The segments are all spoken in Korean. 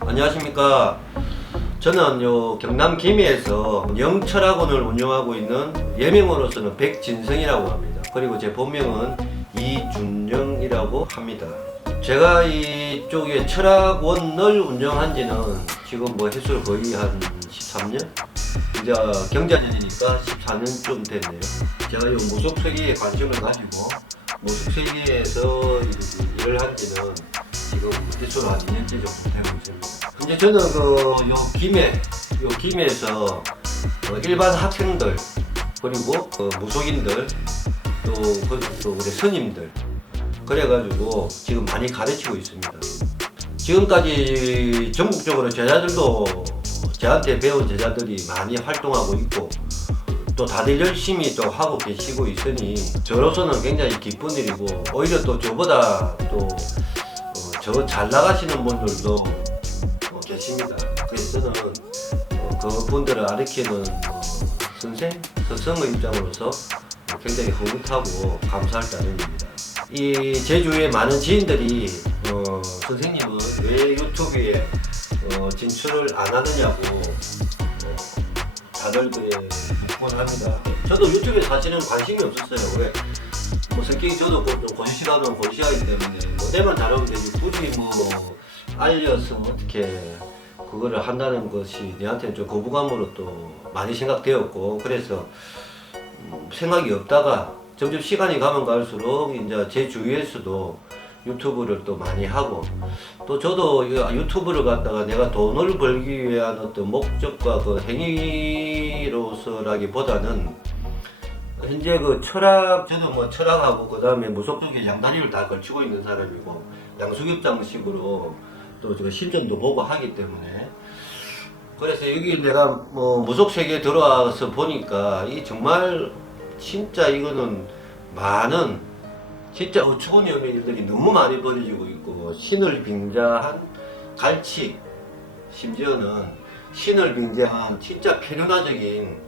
안녕하십니까. 저는 경남 김해에서 영철학원을 운영하고 있는 예명으로서는 백진성이라고 합니다. 그리고 제 본명은 이준영이라고 합니다. 제가 이쪽에 철학원을 운영한 지는 지금 횟수로 거의 한 13년? 이제 경자년이니까 14년쯤 됐네요. 제가 이 무속세계에 관심을 가지고 무속세계에서 일을 한 지는 지금 횟수로 한 2년째 정도 되고 있습니다. 이제 저는 김해에서 일반 학생들, 그리고 무속인들, 또 우리 스님들, 그래가지고 지금 많이 가르치고 있습니다. 지금까지 전국적으로 제자들도 저한테 배운 제자들이 많이 활동하고 있고, 또 다들 열심히 또 하고 계시고 있으니 저로서는 굉장히 기쁜 일이고, 오히려 또 저보다 또 저 잘 나가시는 분들도 계십니다. 그래서 저는 그분들을 가르치는 스승의 입장으로서 굉장히 흐뭇하고 감사할 따름입니다. 이 제주의 많은 지인들이 선생님은 왜 유튜브에 진출을 안 하느냐고 다들 묻곤 합니다. 저도 유튜브에 사실은 관심이 없었어요. 왜? 성격이 저도 고시시가는 고시시하기 때문에 내만 잘하면 되지 굳이 알려서 어떻게 그거를 한다는 것이 내한테는 좀 거부감으로 또 많이 생각되었고, 그래서 생각이 없다가 점점 시간이 가면 갈수록 이제 제 주위에서도 유튜브를 또 많이 하고, 또 저도 유튜브를 갖다가 내가 돈을 벌기 위한 어떤 목적과 그 행위로서라기보다는 현재 저도 철학하고 그 다음에 무속 쪽에 양다리를 다 걸치고 있는 사람이고, 양수급장식으로 또 제가 실전도 보고 하기 때문에, 그래서 여기 내가 무속 세계에 들어와서 보니까 이 정말 진짜 이거는 많은 진짜 어처구니 없는 일들이 너무 많이 벌어지고 있고, 신을 빙자한 갈치, 심지어는 신을 빙자한 진짜 페르나적인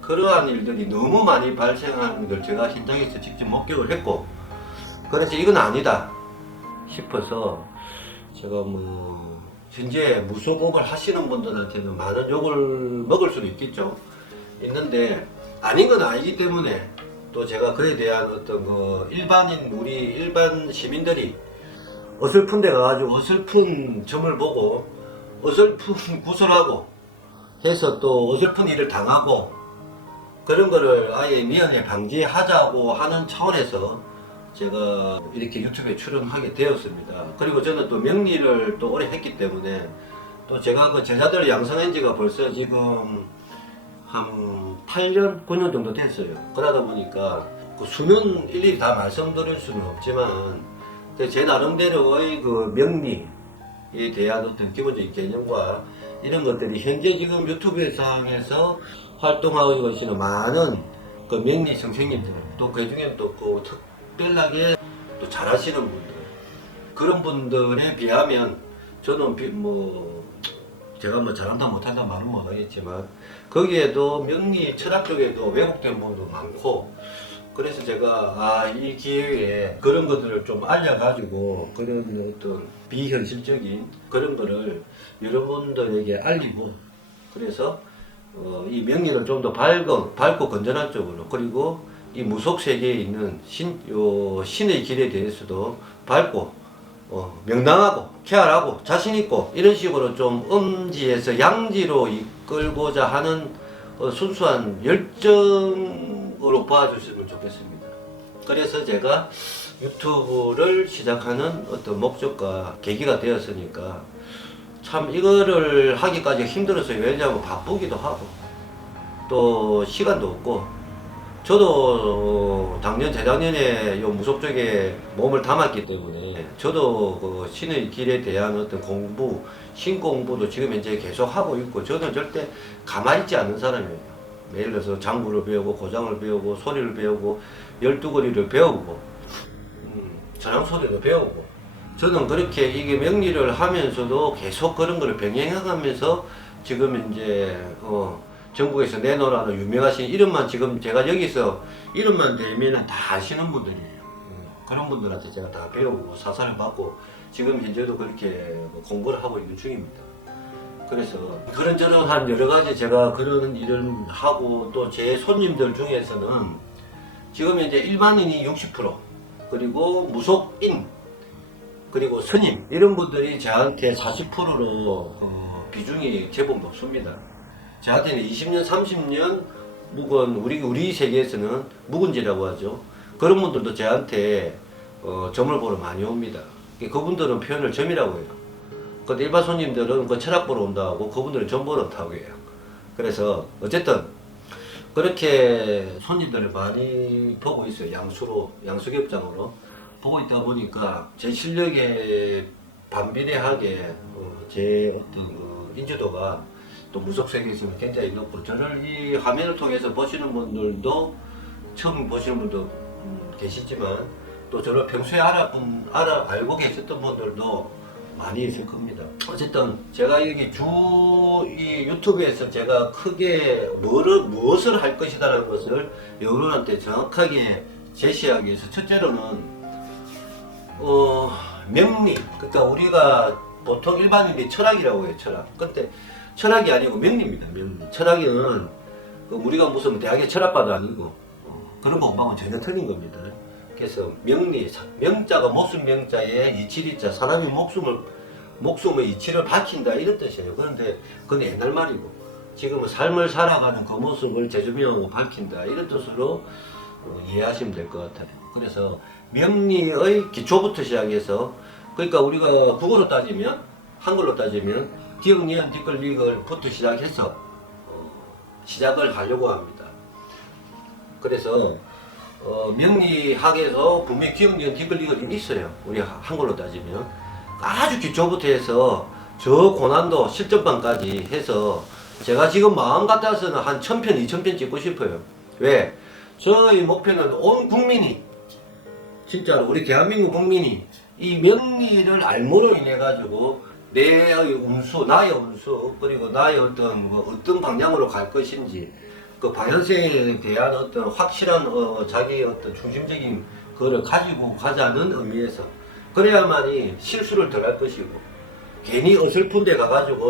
그러한 일들이 너무 많이 발생하는 걸 제가 현장에서 직접 목격을 했고, 그래서 이건 아니다 싶어서 제가 현재 무속업을 하시는 분들한테는 많은 욕을 먹을 수도 있는데 아닌 건 아니기 때문에, 또 제가 그에 대한 어떤 우리 일반 시민들이 어설픈 데 가가지고 어설픈 점을 보고 어설픈 구설하고 해서 또 어설픈 일을 당하고, 그런 거를 아예 미연에 방지하자고 하는 차원에서 제가 이렇게 유튜브에 출연하게 되었습니다. 그리고 저는 또 명리를 또 오래 했기 때문에, 또 제가 그 제자들을 양성한 지가 벌써 지금 한 8년, 9년 정도 됐어요. 그러다 보니까 그 수는 일일이 다 말씀드릴 수는 없지만, 제 나름대로의 그 명리에 대한 어떤 기본적인 개념과 이런 것들이 현재 지금 유튜브 상에서 활동하고 계시는 많은 그 명리 선생님들, 또 그 중에 또 특별하게 또 잘하시는 분들, 그런 분들에 비하면 저는 제가 잘한다 못한다 말은 못하겠지만, 거기에도 명리 철학 쪽에도 왜곡된 부분도 많고, 그래서 제가 이 기회에 그런 것들을 좀 알려가지고 그런 어떤 비현실적인 그런 거를 여러분들에게 알리고, 그래서 이 명리를 좀 더 밝고 건전한 쪽으로, 그리고 이 무속 세계에 있는 신의 길에 대해서도 밝고 명랑하고 쾌활하고 자신있고 이런 식으로 좀 음지에서 양지로 이끌고자 하는 순수한 열정으로 봐주시면 좋겠습니다. 그래서 제가 유튜브를 시작하는 어떤 목적과 계기가 되었으니까, 참 이거를 하기까지 힘들었어요. 왜냐하면 바쁘기도 하고 또 시간도 없고, 저도 재작년에 요 무속 쪽에 몸을 담았기 때문에 저도 그 신의 길에 대한 어떤 공부, 신 공부도 지금 현재 계속 하고 있고, 저는 절대 가만히 있지 않는 사람이에요. 예를 들어서 장구를 배우고 고장을 배우고 소리를 배우고 12거리를 배우고 전황소리도 배우고, 저는 그렇게 이게 명리를 하면서도 계속 그런 거를 병행해가면서 지금 이제 전국에서 내노라는 유명하신 이름만 지금 제가 여기서 이름만 대면 다 아시는 분들이에요. 그런 분들한테 제가 다 배우고 사사를 받고 지금 현재도 그렇게 공부를 하고 있는 중입니다. 그래서 그런저런한 여러 가지 제가 그런 일을 하고 또 제 손님들 중에서는 지금 현재 일반인이 60% 그리고 무속인 그리고 스님 이런 분들이 저한테 40%로 비중이 제법 높습니다. 저한테는 20년 30년 묵은 우리 세계에서는 묵은지라고 하죠. 그런 분들도 저한테 점을 보러 많이 옵니다. 그분들은 표현을 점이라고 해요. 근데 일반 손님들은 그 철학 보러 온다고 그분들은 점 보러 온다고 해요. 그래서 어쨌든 그렇게 손님들을 많이 보고 있어요. 양수ገብ장으로 보고 있다 보니까 제 실력에 반비례하게 제 어떤 그 인지도가 또 무속 세계에서는 굉장히 높고 저를 이 화면을 통해서 보시는 분들도 처음 보시는 분도 계시지만 또 저를 평소에 알고 계셨던 분들도 많이 있을 겁니다. 어쨌든 제가 여기 이 유튜브에서 제가 크게 무엇을 할 것이다라는 것을 여러분한테 정확하게 제시하기 위해서 첫째로는 명리, 그러니까 우리가 보통 일반인이 철학이라고 해요. 철학. 근데 철학이 아니고 명리입니다. 명리. 철학은 우리가 무슨 대학의 철학과도 아니고 그런 공부하고는 전혀 틀린 겁니다. 그래서 명리, 명자가 목숨 명자에 이치리자, 사람이 목숨의 이치를 밝힌다 이런 뜻이에요. 그런데 그건 옛날 말이고 지금은 삶을 살아가는 그 모습을 재조명하고 밝힌다 이런 뜻으로 이해하시면 될 것 같아요. 그래서 명리의 기초부터 시작해서 그러니까 우리가 국어로 따지면 한글로 따지면 기역, 니은, 디귿, 리을부터 시작해서 시작을 하려고 합니다. 그래서 명리학에서 분명히 기역, 니은, 디귿, 리을이 있어요. 우리 한글로 따지면 아주 기초부터 해서 저 고난도 실전반까지 해서 제가 지금 마음 같아서는 한 1000편, 2000편 찍고 싶어요. 왜? 저희 목표는 온 국민이 진짜로 우리 대한민국 국민이 이 명리를 알므로 인해 가지고 나의 운수 그리고 나의 어떤 방향으로 갈 것인지 그 방향성에 대한 어떤 확실한 자기의 어떤 중심적인 그거를 가지고 가자는 의미에서 그래야만이 실수를 덜 할 것이고 괜히 어설픈 데 가가지고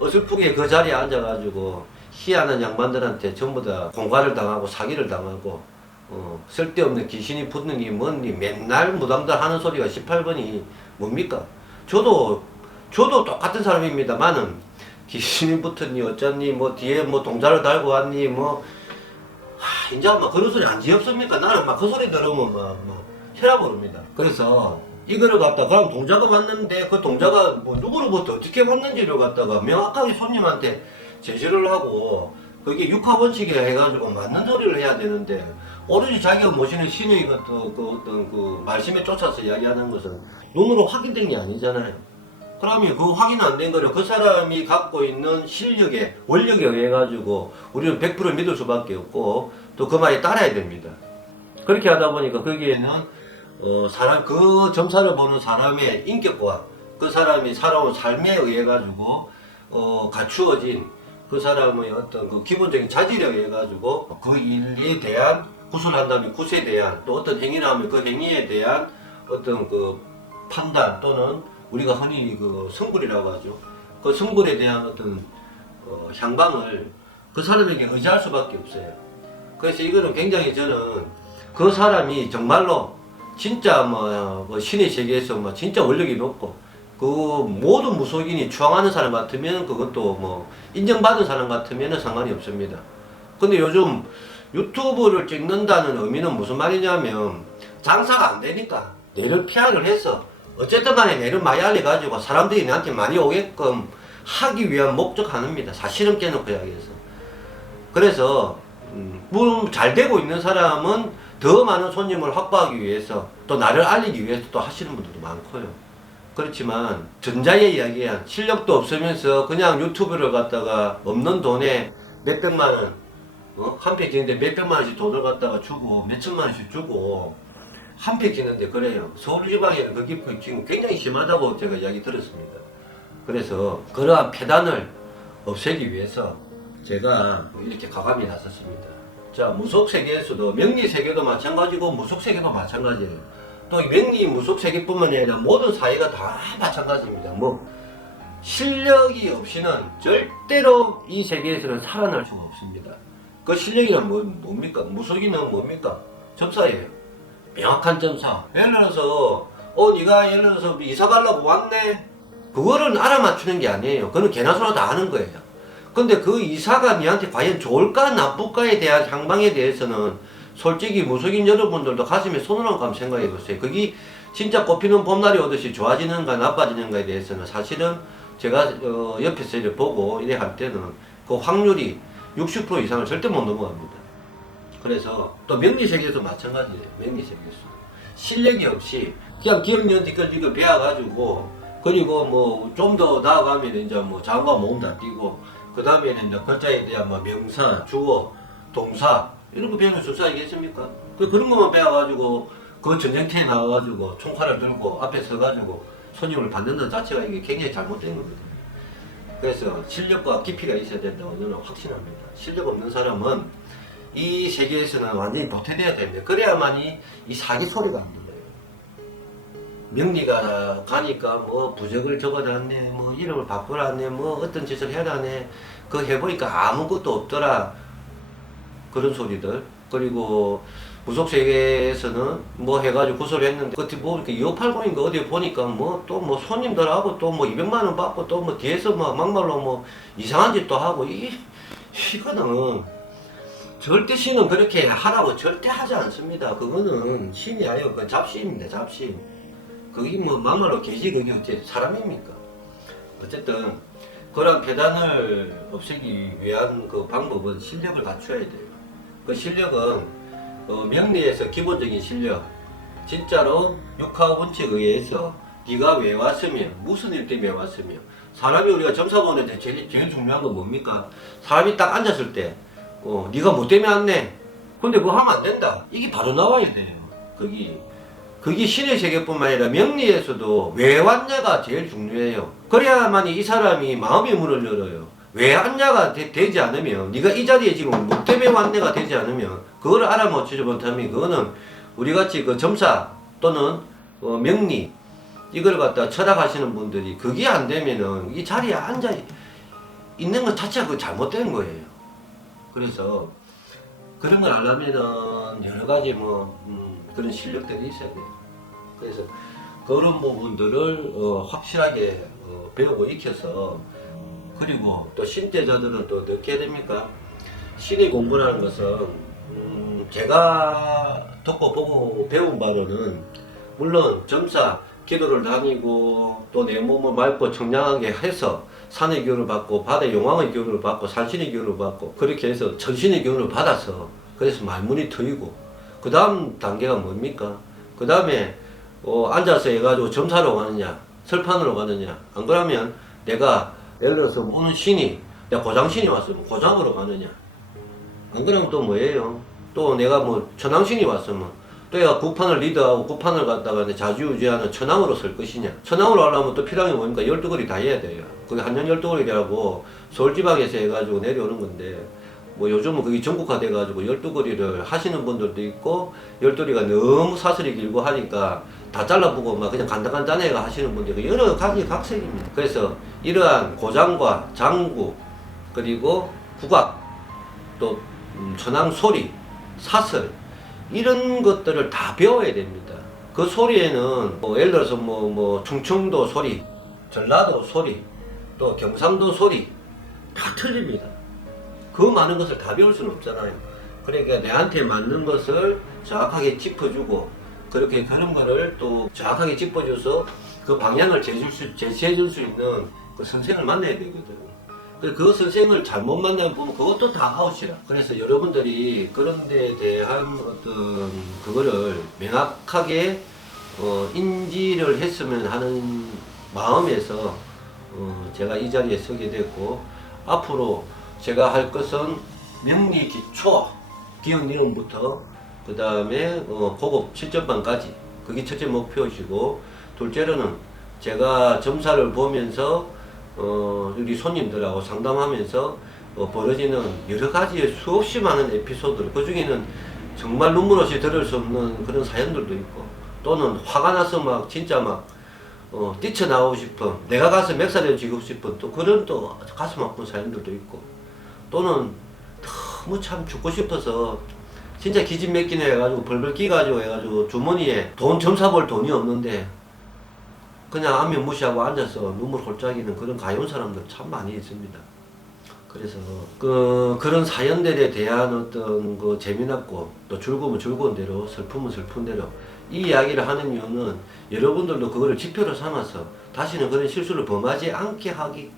어설프게 그 자리에 앉아가지고 희한한 양반들한테 전부 다 공갈을 당하고 사기를 당하고 쓸데없는 귀신이 붙느니 뭐니 맨날 무당들 하는 소리가 18번이 뭡니까? 저도 똑같은 사람입니다만은 귀신이 붙었니 어쩌니 뭐 뒤에 뭐 동자를 달고 왔니 이제 막 그런 소리 안 지없습니까? 나는 막 그 소리 들으면 막 혈압 오릅니다. 그래서 이거를 갖다가 그럼 동자가 왔는데 그 동자가 뭐 누구로부터 어떻게 왔는지를 갖다가 명확하게 손님한테 제시를 하고 그게 육하원칙에 해가지고 맞는 소리를 해야 되는데 오로지 자기가 모시는 신의 그 어떤 그 말씀에 쫓아서 이야기하는 것은 눈으로 확인된 게 아니잖아요. 그러면 그 확인 안 된 거를 그 사람이 갖고 있는 실력에 원력에 의해 가지고 우리는 100% 믿을 수밖에 없고 또 그 말에 따라야 됩니다. 그렇게 하다 보니까 거기에는 그 점사를 보는 사람의 인격과 그 사람이 살아온 삶에 의해 가지고 갖추어진 그 사람의 어떤 그 기본적인 자질에 의해 가지고 그 일에 대한 구술한다면 굿에 대한 또 어떤 행위를 하면 그 행위에 대한 어떤 그 판단 또는 우리가 흔히 그 성불이라고 하죠. 그 성불에 대한 어떤 향방을 그 사람에게 의지할 수밖에 없어요. 그래서 이거는 굉장히 저는 그 사람이 정말로 진짜 뭐 신의 세계에서 진짜 원력이 높고 그 모든 무속인이 추앙하는 사람 같으면 그것도 뭐 인정받은 사람 같으면 상관이 없습니다. 근데 요즘 유튜브를 찍는다는 의미는 무슨 말이냐면 장사가 안 되니까 내를 피하를 해서 어쨌든 간에 내를 많이 알려가지고 사람들이 나한테 많이 오게끔 하기 위한 목적 하나입니다. 사실은 깨놓고 이야기해서. 그래서 물론 잘 되고 있는 사람은 더 많은 손님을 확보하기 위해서 또 나를 알리기 위해서 또 하시는 분들도 많고요. 그렇지만 전자에 이야기한 실력도 없으면서 그냥 유튜브를 갖다가 없는 돈에 몇백만 원 한 편 찍는데 몇백만 원씩 돈을 갖다가 주고 몇천만 원씩 주고 한 편 찍는데 그래요. 서울 지방에는 그게 지금 굉장히 심하다고 제가 이야기 들었습니다. 그래서 그러한 폐단을 없애기 위해서 제가 이렇게 과감히 나섰습니다. 자, 무속 세계에서도 명리 세계도 마찬가지고 무속 세계도 마찬가지예요. 또 이 명리 무속 세계뿐만 아니라 모든 사회가 다 마찬가지입니다. 뭐 실력이 없이는 절대로 이 세계에서는 살아날 수가 없습니다. 그 실력이란 뭡니까? 무속이면 뭡니까? 점사예요. 명확한 점사. 예를 들어서 네가 예를 들어서 이사 가려고 왔네. 그거를 알아맞추는 게 아니에요. 그거는 개나 소나 다 아는 거예요. 근데 그 이사가 니한테 과연 좋을까 나쁠까에 대한 향방에 대해서는 솔직히 무속인 여러분들도 가슴에 손을 얹고 한번 생각해 보세요. 그게 진짜 꽃피는 봄날이 오듯이 좋아지는가 나빠지는가에 대해서는 사실은 제가 옆에서 이렇게 보고 이래 할 때는 그 확률이 60% 이상을 절대 못 넘어갑니다. 그래서 또 명리세계에서 마찬가지예요. 명리세계에서 실력이 없이 그냥 기억력 뒷걸지걸 배워가지고 그리고 뭐 좀 더 나아가면 이제 뭐 자음과 모음 다 띄고 그 다음에는 이제 글자에 대한 뭐 명사, 주어, 동사 이런 거 배우는 수사이겠습니까? 그런 것만 배워가지고 그 전쟁터에 나와가지고 총칼을 들고 앞에 서가지고 손님을 받는 자체가 이게 굉장히 잘못된 겁니다. 그래서 실력과 깊이가 있어야 된다고 저는 확신합니다. 실력 없는 사람은 이 세계에서는 완전히 도태되어야 됩니다. 그래야만이 이 사기 소리가 안 들려요. 명리가 가니까 뭐 부적을 적어놨네, 뭐 이름을 바꾸라네, 뭐 어떤 짓을 해라네, 그거 해보니까 아무것도 없더라. 그런 소리들. 그리고 무속 세계에서는 뭐 해가지고 구설을 했는데 그때 뭐 이렇게 2억 8공인가 어디 보니까 뭐 또 뭐 손님들하고 또 뭐 200만 원 받고 또 뭐 뒤에서 막 막말로 뭐 이상한 짓도 하고 이거는 절대 신은 그렇게 하라고 절대 하지 않습니다. 그거는 신이 아니고 그 잡신입니다. 잡신. 그게 뭐 막말로 계시 그게 어째 사람입니까? 어쨌든 그런 폐단을 없애기 위한 그 방법은 실력을 갖춰야 돼요. 그 실력은 명리에서 기본적인 실력, 진짜로 육하 원칙에 의해서 네가 왜 왔으며 무슨 일 때문에 왔으며 사람이 우리가 점사 보는데 제일 중요한 건 뭡니까? 사람이 딱 앉았을 때 네가 뭐 때문에 왔네? 근데 그거 하면 안 된다. 이게 바로 나와야 돼요. 그게 신의 세계뿐만 아니라 명리에서도 왜 왔냐가 제일 중요해요. 그래야만이 이 사람이 마음의 문을 열어요. 왜 왔냐가 되지 않으면 네가 이 자리에 지금 뭐 때문에 왔냐가 되지 않으면 그걸 알아맞히지 못하면 그거는 우리같이 그 점사 또는 명리 이걸 갖다 철학하시는 분들이 그게 안 되면은 이 자리에 앉아 있는 것 자체가 그 잘못된 거예요. 그래서 그런 걸 하려면은 여러 가지 그런 실력들이 있어야 돼요. 그래서 그런 부분들을 확실하게 배우고 익혀서 그리고 또 신대자들은 또 어떻게 해야 됩니까? 신의 공부라는 것은 제가 듣고 보고 배운 바로는 물론 점사 기도를 다니고 또 내 몸을 맑고 청량하게 해서 산의 기운을 받고 바다의 용왕의 기운을 받고 산신의 기운을 받고 그렇게 해서 천신의 기운을 받아서 그래서 말문이 트이고 그 다음 단계가 뭡니까? 그 다음에 앉아서 해가지고 점사로 가느냐 설판으로 가느냐 안 그러면 내가 예를 들어서 오는 신이 내가 고장신이 왔으면 고장으로 가느냐 안 그러면 또 뭐예요? 또 내가 뭐 천왕신이 왔으면 또 얘가 구판을 리드하고 구판을 갖다가 자주유지하는 천왕으로 설 것이냐 천왕으로 하려면 또 필요한 게 뭡니까? 12거리 다 해야 돼요. 그게 한년 12거리라고 서울지방에서 해가지고 내려오는 건데 뭐 요즘은 그게 전국화 돼가지고 12거리를 하시는 분들도 있고 12거리가 너무 사슬이 길고 하니까 다 잘라보고 막 그냥 간단간단해가 하시는 분들이 여러 가지 각색입니다. 그래서 이러한 고장과 장구 그리고 국악 또 천왕 소리 사슬 이런 것들을 다 배워야 됩니다. 그 소리에는 예를 들어서 충청도 소리 전라도 소리 또 경상도 소리 다 틀립니다. 그 많은 것을 다 배울 수는 없잖아요. 그러니까 내한테 맞는 것을 정확하게 짚어주고 그렇게 그런 거를 또 정확하게 짚어줘서 그 방향을 제시해줄 수 있는 그 선생을 만나야 되거든. 그 선생을 잘못 만나면 보면 그것도 다 아웃이라. 그래서 여러분들이 그런 데에 대한 어떤 그거를 명확하게 인지를 했으면 하는 마음에서 제가 이 자리에 서게 됐고 앞으로 제가 할 것은 명리 기초 기억 이름부터 그 다음에 고급 7점반까지 그게 첫째 목표이시고 둘째로는 제가 점사를 보면서 우리 손님들하고 상담하면서 벌어지는 여러 가지의 수없이 많은 에피소드들, 그 중에는 정말 눈물 없이 들을 수 없는 그런 사연들도 있고, 또는 화가 나서 막 진짜 막 뛰쳐나오고 싶은, 내가 가서 멱살을 쥐고 싶은 또 그런 또 가슴 아픈 사연들도 있고, 또는 너무 참 죽고 싶어서 진짜 기진맥진해 해가지고 벌벌 끼가지고 해가지고 주머니에 돈 점사볼 돈이 없는데 그냥 안면 무시하고 앉아서 눈물 홀짝이는 그런 가여운 사람들 참 많이 있습니다. 그래서 그런 사연들에 대한 어떤 그 재미났고 또 즐거움은 즐거운 대로 슬픔은 슬픈 대로 이 이야기를 하는 이유는 여러분들도 그거를 지표로 삼아서 다시는 그런 실수를 범하지 않게 하기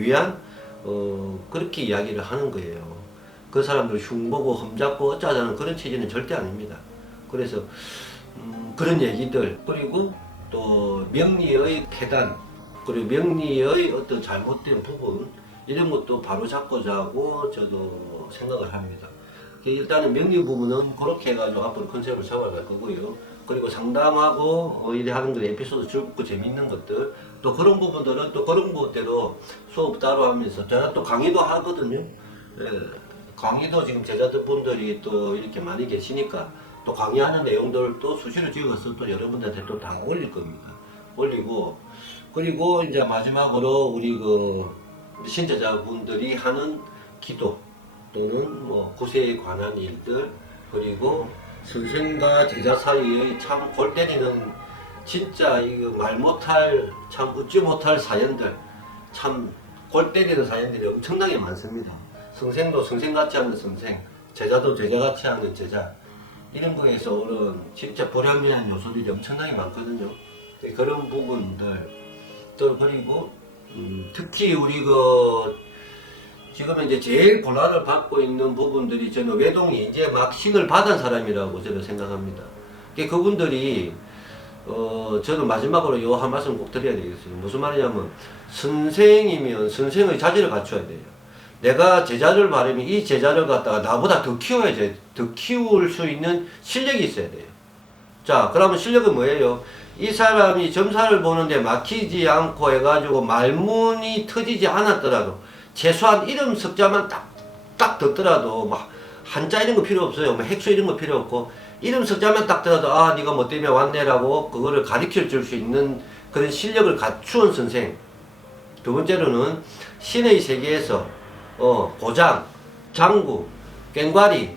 위한 그렇게 이야기를 하는 거예요. 그 사람들 흉보고 험잡고 어쩌자는 그런 취지는 절대 아닙니다. 그래서 그런 얘기들, 그리고 또 명리의 폐단, 그리고 명리의 어떤 잘못된 부분, 이런 것도 바로 잡고자 하고 저도 생각을 합니다. 일단은 명리 부분은 그렇게 해가지고 앞으로 컨셉을 잡아갈 거고요. 그리고 상담하고 이래 하는 거 에피소드 즐겁고 재밌는 것들, 또 그런 부분들은 또 그런 부분대로 수업 따로 하면서 제가 또 강의도 하거든요. 예, 강의도 지금 제자분들이 또 이렇게 많이 계시니까 또 강의하는 내용들도 수시로 찍어서 또 여러분들한테 또 다 올릴 겁니다. 올리고, 그리고 이제 마지막으로 우리 신자분들이 하는 기도 또는 뭐 구세에 관한 일들, 그리고 선생과 제자 사이의 참 골 때리는 진짜 이거 말 못할 참 웃지 못할 사연들, 참 골 때리는 사연들이 엄청나게 많습니다. 선생도 선생같이 하는 선생, 제자도 제자같이 하는 제자, 이런 거에서 오는 진짜 보람이라는 요소들이 엄청나게 많거든요. 그런 부분들, 또 그리고 특히 우리 지금 이제 제일 고난을 받고 있는 부분들이 저는 외동이 이제 막 신을 받은 사람이라고 저는 생각합니다. 그분들이 저는 마지막으로 요 한 말씀 꼭 드려야 되겠어요. 무슨 말이냐면 선생이면 선생의 자질을 갖춰야 돼요. 내가 제자를 바르면 이 제자를 갖다가 나보다 더 키워야지, 더 키울 수 있는 실력이 있어야 돼요. 자, 그러면 실력은 뭐예요? 이 사람이 점사를 보는데 막히지 않고 해가지고 말문이 터지지 않았더라도 최소한 이름 석자만 딱 듣더라도 막 한자 이런 거 필요 없어요. 뭐 핵수 이런 거 필요 없고 이름 석자만 딱 들어도 아 네가 뭐 때문에 왔네라고 그거를 가르쳐 줄 수 있는 그런 실력을 갖추은 선생. 두 번째로는 신의 세계에서 고장, 장구, 꽹과리,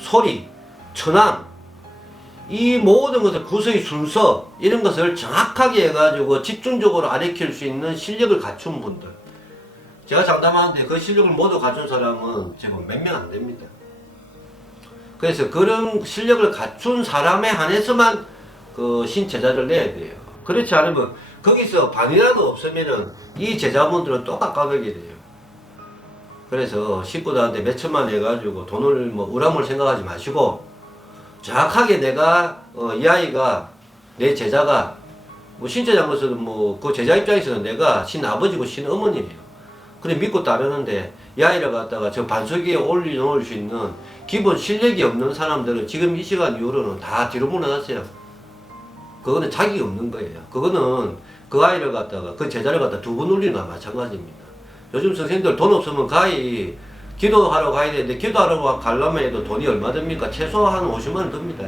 소리, 천왕, 이 모든 것을 구서의 순서 이런 것을 정확하게 해가지고 집중적으로 가르칠 수 있는 실력을 갖춘 분들, 제가 장담하는데 그 실력을 모두 갖춘 사람은 지금 몇 명 안 됩니다. 그래서 그런 실력을 갖춘 사람에 한해서만 그 신제자를 내야 돼요. 그렇지 않으면 거기서 반이라도 없으면은 이 제자분들은 또 깎아가게 돼요. 그래서 식구들한테 몇 천만 해가지고 돈을 뭐 우람을 생각하지 마시고 정확하게 내가 이 아이가 내 제자가 뭐 신제자로서는 뭐 그 제자 입장에서는 내가 신 아버지고 신 어머니예요. 그래 믿고 따르는데 이 아이를 갖다가 저 반석에 올려놓을 수 있는 기본 실력이 없는 사람들은 지금 이 시간 이후로는 다 뒤로 물러났어요. 그거는 자격이 없는 거예요. 그거는 그 아이를 갖다가 그 제자를 갖다 두 번 올리는 거나 마찬가지입니다. 요즘 선생님들 돈 없으면 가히 기도하러 가야 되는데 기도하러 가려면 해도 돈이 얼마 듭니까? 최소한 50만 원 듭니다.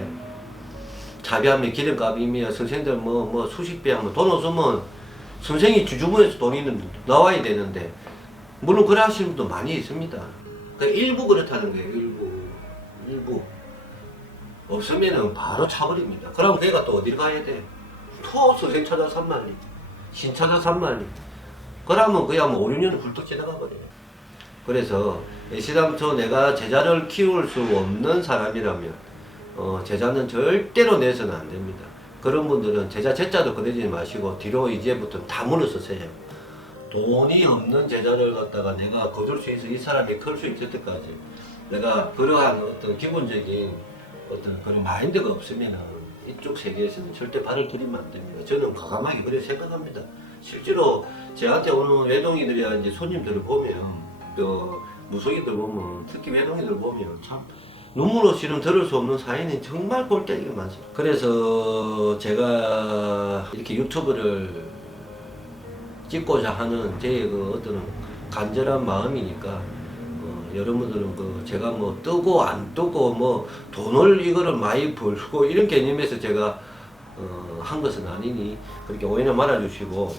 차비하면 기름값이며 선생님들 뭐 수십 배 하면 돈 없으면 선생이 주주분에서 돈이 나와야 되는데 물론 그래 하시는 분도 많이 있습니다. 그러니까 일부 그렇다는 거예요. 일부 없으면은 바로 차버립니다. 그럼 걔가 또 어딜 가야 돼? 또 선생 찾아 산말리, 신 찾아 산말리. 그러면 그냥 뭐 5, 6년은 훌쩍 지나가 버려요. 그래서 애시당초 내가 제자를 키울 수 없는 사람이라면 제자는 절대로 내서는 안 됩니다. 그런 분들은 제자 제자도 꺼내지 마시고 뒤로 이제부터 다 물러서세요. 돈이 없는 제자를 갖다가 내가 거둘 수 있어 이 사람이 클 수 있을 때까지 내가 그러한 어떤 기본적인 어떤 그런 마인드가 없으면은 이쪽 세계에서는 절대 발을 들이면 안 됩니다. 저는 과감하게 그렇게 생각합니다. 실제로 저한테 오는 외동이들이나 이제 손님들을 보면 또 무속이들 보면 특히 외동이들 보면 참 눈물 없이는 들을 수 없는 사연이 정말 골때리가 많습니다. 그래서 제가 이렇게 유튜브를 찍고자 하는 제 그 어떤 간절한 마음이니까 여러분들은 제가 뭐 뜨고 안 뜨고 뭐 돈을 이거를 많이 벌고 이런 개념에서 제가 한 것은 아니니 그렇게 오해는 말아주시고,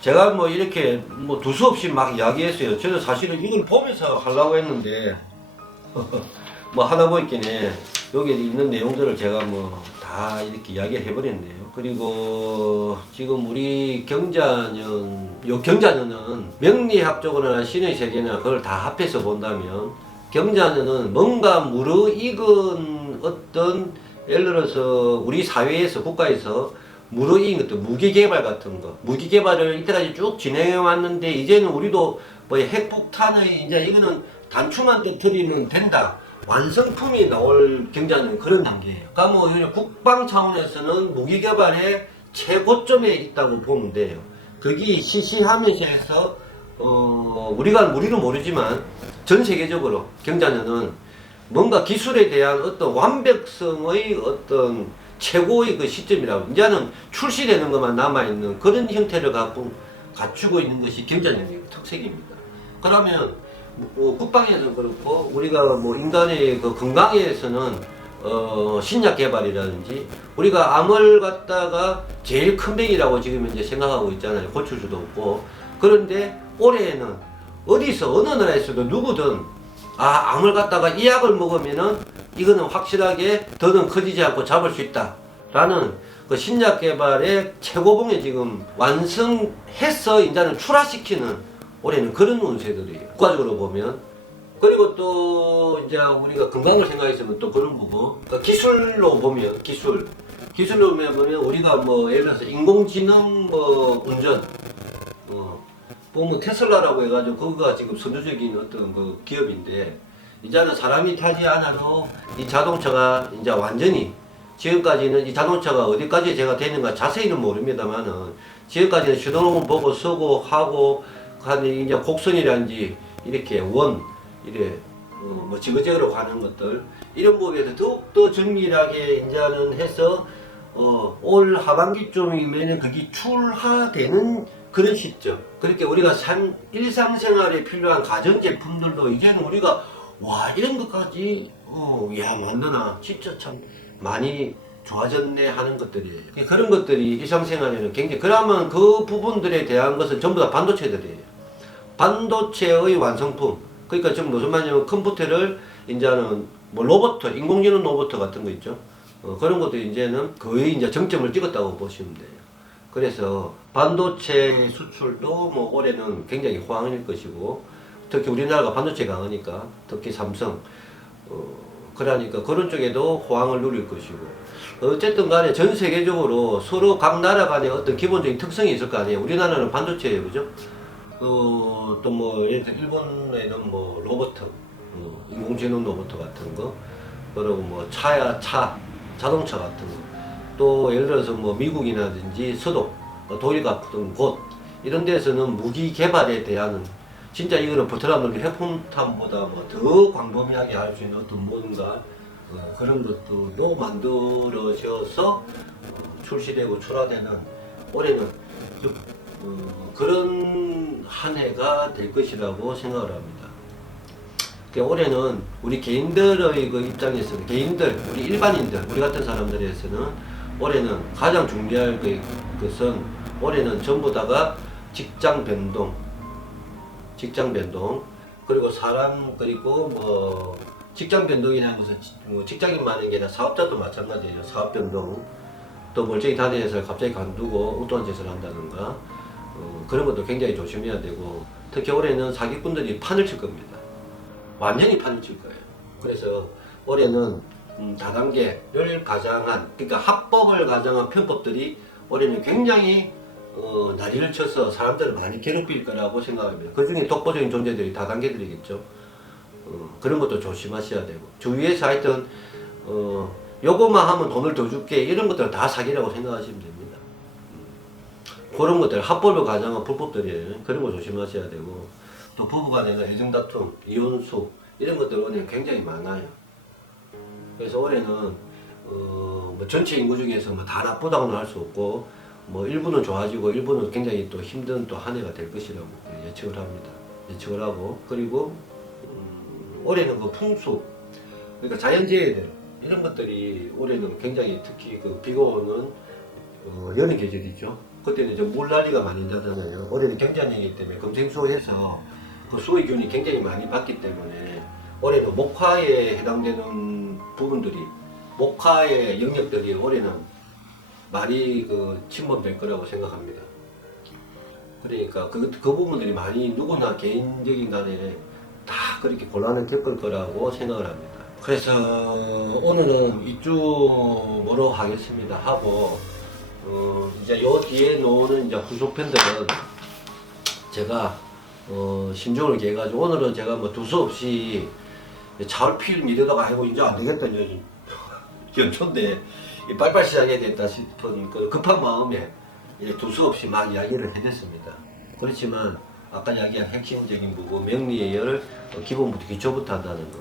제가 뭐 이렇게 뭐 두서없이 막 이야기했어요. 저는 사실은 이걸 보면서 하려고 했는데 뭐 하다 보니까 여기에 있는 내용들을 제가 뭐 다 이렇게 이야기를 해버렸네요. 그리고 지금 우리 경자년은 명리학적으로나 신의 세계나 그걸 다 합해서 본다면, 경자년은 뭔가 무르익은 어떤, 예를 들어서 우리 사회에서, 국가에서 무르익은 어떤 무기개발 같은 거, 무기개발을 이때까지 쭉 진행해 왔는데, 이제는 우리도 뭐 핵폭탄의 이제 이거는 단추만 터뜨리면 된다, 완성품이 나올 경자는 그런 단계예요. 그러니까 뭐 국방 차원에서는 무기 개발의 최고점에 있다고 보면 돼요. 거기 시시하면서에서 우리는 모르지만 전 세계적으로 경자년은 뭔가 기술에 대한 어떤 완벽성의 어떤 최고의 그 시점이라고, 이제는 출시되는 것만 남아있는 그런 형태를 갖추고 있는 것이 경자년의 특색입니다. 그러면 국방에서는 그렇고, 우리가 뭐 인간의 그 건강에서는 신약 개발이라든지, 우리가 암을 갖다가 제일 큰 병이라고 지금 현재 생각하고 있잖아요. 고칠 수도 없고. 그런데 올해에는 어디서 어느 나라에서도 누구든 암을 갖다가 이 약을 먹으면은 이거는 확실하게 더는 커지지 않고 잡을 수 있다 라는 그 신약 개발의 최고봉에 지금 완성해서 이제는 출하시키는 올해는 그런 운세들이에요, 국가적으로 보면. 그리고 또 이제 우리가 건강을 생각했으면 또 그런 거고, 그러니까 기술로 보면, 기술로 보면 우리가 뭐 예를 들어서 인공지능 뭐 운전, 보면 테슬라라고 해가지고 그거가 지금 선두적인 어떤 그 기업인데, 이제는 사람이 타지 않아도 이 자동차가 이제 완전히, 지금까지는 이 자동차가 어디까지 제가 되는가 자세히는 모릅니다만은, 지금까지는 시동을 보고 서고 하고 이제 곡선이란지 이렇게 뭐 지그재그로 가는 것들, 이런 부분에서 더욱더 정밀하게 이제는 해서 올 하반기쯤이면 그게 출하되는 그런 시점. 그렇게 우리가 일상생활에 필요한 가전제품들도 이제는 우리가 와, 이런 것까지 야, 만드나 진짜 참 많이 좋아졌네 하는 것들이에요. 그런 것들이 일상생활에는 굉장히, 그러면 그 부분들에 대한 것은 전부 다 반도체들이에요. 반도체의 완성품. 그러니까 지금 무슨 말이냐면, 컴퓨터를 이제는 뭐 로봇, 인공지능 로봇 같은 거 있죠. 그런 것도 이제는 거의 이제 정점을 찍었다고 보시면 돼요. 그래서 반도체 수출도 뭐 올해는 굉장히 호황일 것이고, 특히 우리나라가 반도체 강하니까, 특히 삼성, 그러니까 그런 쪽에도 호황을 누릴 것이고, 어쨌든 간에 전 세계적으로 서로 각 나라 간에 어떤 기본적인 특성이 있을 거 아니에요. 우리나라는 반도체예요, 그죠? 또 뭐 예를 들어 일본에는 뭐 로봇, 인공지능 로봇 같은 거, 그리고 뭐 자동차 같은 거, 또 예를 들어서 뭐 미국이라든지 서독, 독일 같은 곳, 이런 데서는 무기 개발에 대한, 진짜 이거는 버트라는 핵폭탄보다 뭐 더 광범위하게 할 수 있는 어떤 뭔가 그런 것들도 만들어져서 출시되고 출하되는 올해는 그런 한 해가 될 것이라고 생각을 합니다. 그러니까 올해는 우리 개인들의 그 입장에서는, 우리 일반인들, 우리 같은 사람들에서는 올해는 가장 중요할 것은, 올해는 전부 다가 직장 변동, 그리고 그리고 뭐 직장 변동이라는 것은 직장인만 하는 게 아니라 사업자도 마찬가지예요. 사업 변동, 또 멀쩡히 다니는 회사를 갑자기 관두고 엉뚱한 짓을 한다든가, 그런 것도 굉장히 조심해야 되고, 특히 올해는 사기꾼들이 판을 칠 겁니다. 완전히 판을 칠 거예요. 그래서 올해는 다단계를 가장한, 그러니까 합법을 가장한 편법들이 올해는 굉장히 난리를 쳐서 사람들을 많이 괴롭힐 거라고 생각합니다. 그 중에 독보적인 존재들이 다단계들이겠죠. 그런 것도 조심하셔야 되고, 주위에서 하여튼 요거만 하면 돈을 더 줄게, 이런 것들은 다 사기라고 생각하시면 됩니다. 그런 것들, 합법을 가장한 불법들이에요. 그런 거 조심하셔야 되고, 또 부부간의 애정다툼, 이혼수, 이런 것들은 굉장히 많아요. 그래서 올해는 뭐 전체 인구 중에서 뭐 다 나쁘다고는 할 수 없고, 뭐 일부는 좋아지고 일부는 굉장히 또 힘든 또 한 해가 될 것이라고 예측을 합니다. 예측을 하고, 그리고 올해는 그 풍수, 그러니까 자연재해들 이런 것들이 올해는 굉장히 특히 그 비가 오는 여름 계절이죠. 그때는 이제 물난리가 많이 나잖아요. 올해는 경자년이기 때문에 금생수해서 그 수의 기운이 굉장히 많이 받기 때문에 올해는 목화에 해당되는 부분들이 목화의 영역들이 올해는 많이 그 침범될 거라고 생각합니다. 그러니까 그 부분들이 많이 누구나 개인적인 간에 다 그렇게 곤란을 겪을 거라고 생각을 합니다. 그래서 오늘은 이쪽 뭐로 하겠습니다 하고 이제 요 뒤에 놓는 이제 후속편들은 제가 신중을 기해가지고 오늘은 제가 뭐 두서없이 차올필 이러다가 아이고 이제 안 되겠다 이제 연초인데 빨빨 시작해야 된다 싶은 그 급한 마음에 두서없이 막 이야기를 해줬습니다. 그렇지만 아까 이야기한 핵심적인 부분 명리의 기본부터 기초부터 한다는 거,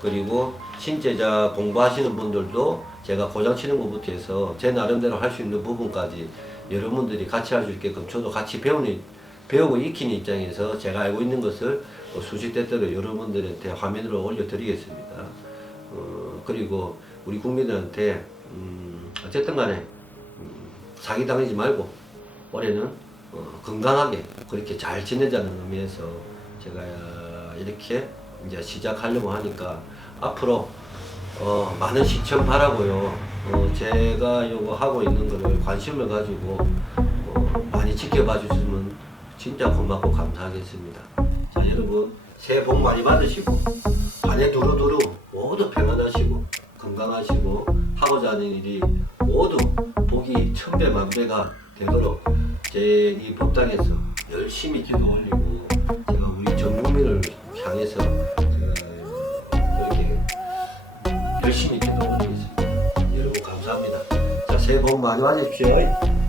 그리고 신체자 공부하시는 분들도 제가 고장 치는 것부터 해서 제 나름대로 할 수 있는 부분까지 여러분들이 같이 할 수 있게끔 저도 같이 배우고 익히는 입장에서 제가 알고 있는 것을 수시때때로 여러분들한테 화면으로 올려드리겠습니다. 그리고 우리 국민들한테 어쨌든 간에 사기당하지 말고 올해는 건강하게 그렇게 잘 지내자는 의미에서 제가 이렇게 이제 시작하려고 하니까 앞으로 많은 시청 바라고요. 제가 요거 하고 있는 거를 관심을 가지고 많이 지켜봐 주시면 진짜 고맙고 감사하겠습니다. 자, 여러분 새해 복 많이 받으시고 한 해 두루두루 모두 평안하시고 건강하시고 하고자 하는 일이 모두 복이 천배 만배가 되도록 제 이 법당에서 열심히 기도 올리고 제가 우리 전 국민을 향해서 이렇게 열심히 기도 올리겠습니다. 여러분 감사합니다. 자, 새해 복 많이 받으십시오.